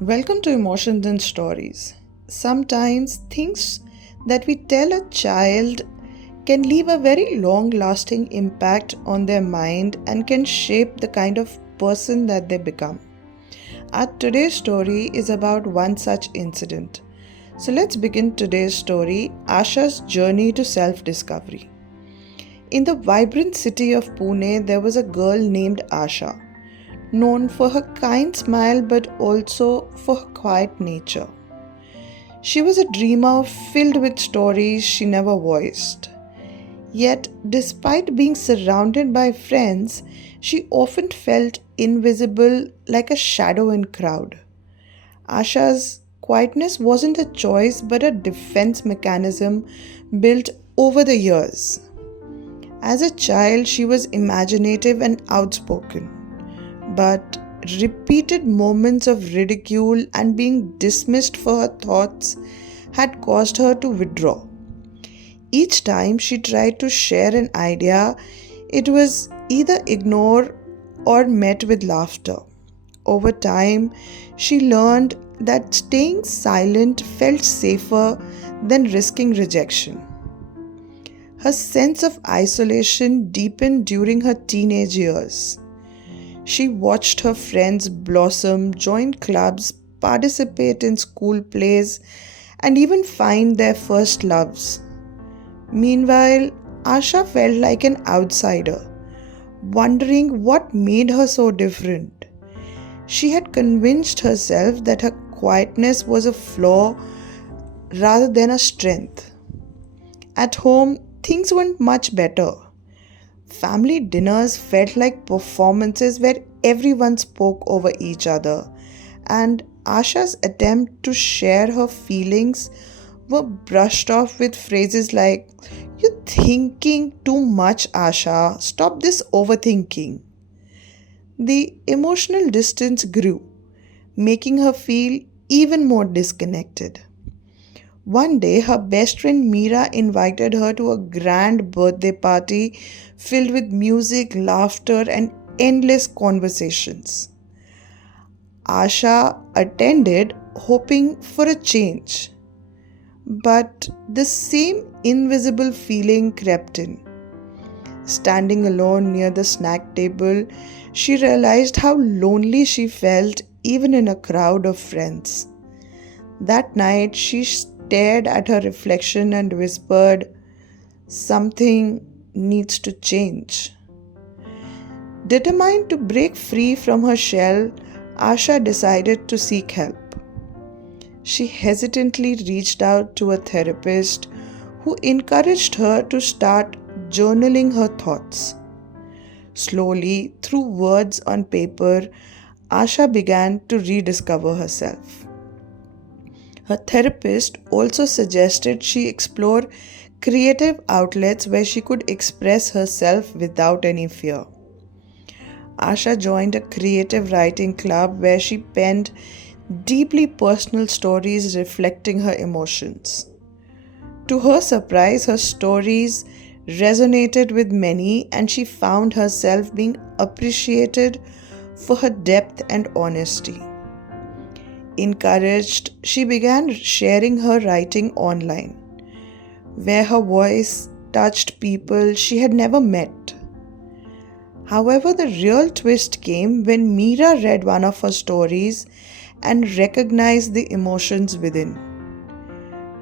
Welcome to Emotions and Stories. Sometimes things that we tell a child can leave a very long lasting impact on their mind and can shape the kind of person that they become. Our today's story is about one such incident. So let's begin today's story, Asha's journey to self discovery. In the vibrant city of Pune, there was a girl named Asha, known for her kind smile but also for her quiet nature. She was a dreamer filled with stories she never voiced. Yet, despite being surrounded by friends, she often felt invisible like a shadow in crowd. Asha's quietness wasn't a choice but a defense mechanism built over the years. As a child, she was imaginative and outspoken, but repeated moments of ridicule and being dismissed for her thoughts had caused her to withdraw. Each time she tried to share an idea, it was either ignored or met with laughter. Over time, she learned that staying silent felt safer than risking rejection. Her sense of isolation deepened during her teenage years. She watched her friends blossom, join clubs, participate in school plays, and even find their first loves. Meanwhile, Asha felt like an outsider, wondering what made her so different. She had convinced herself that her quietness was a flaw rather than a strength. At home, things went much better. Family dinners felt like performances where everyone spoke over each other, and Asha's attempt to share her feelings were brushed off with phrases like, "You're thinking too much, Asha. Stop this overthinking." The emotional distance grew, making her feel even more disconnected. One day, her best friend Meera invited her to a grand birthday party filled with music, laughter, and endless conversations. Asha attended, hoping for a change. But the same invisible feeling crept in. Standing alone near the snack table, she realized how lonely she felt even in a crowd of friends. That night, she stared at her reflection and whispered, "Something needs to change." Determined to break free from her shell, Asha decided to seek help. She hesitantly reached out to a therapist who encouraged her to start journaling her thoughts. Slowly, through words on paper, Asha began to rediscover herself. Her therapist also suggested she explore creative outlets where she could express herself without any fear. Asha joined a creative writing club where she penned deeply personal stories reflecting her emotions. To her surprise, her stories resonated with many, and she found herself being appreciated for her depth and honesty. Encouraged, she began sharing her writing online, where her voice touched people she had never met. However, the real twist came when Meera read one of her stories and recognized the emotions within.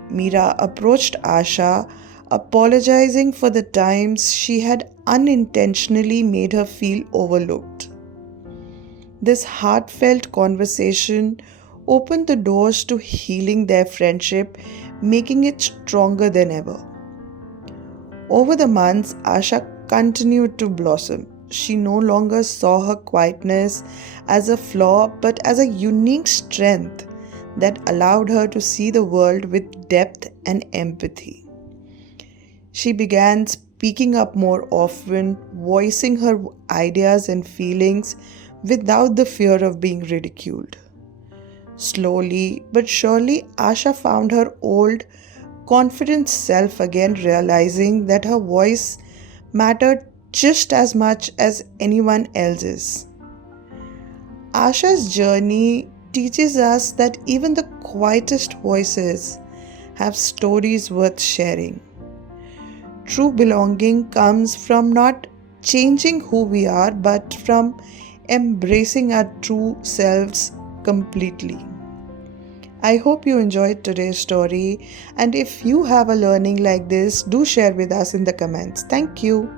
Meera approached Asha, apologizing for the times she had unintentionally made her feel overlooked. This heartfelt conversation opened the doors to healing their friendship, making it stronger than ever. Over the months, Asha continued to blossom. She no longer saw her quietness as a flaw but as a unique strength that allowed her to see the world with depth and empathy. She began speaking up more often, voicing her ideas and feelings without the fear of being ridiculed. Slowly but surely, Asha found her old, confident self again, realizing that her voice mattered just as much as anyone else's. Asha's journey teaches us that even the quietest voices have stories worth sharing. True belonging comes from not changing who we are, but from embracing our true selves completely. I hope you enjoyed today's story, and if you have a learning like this, do share with us in the comments. Thank you.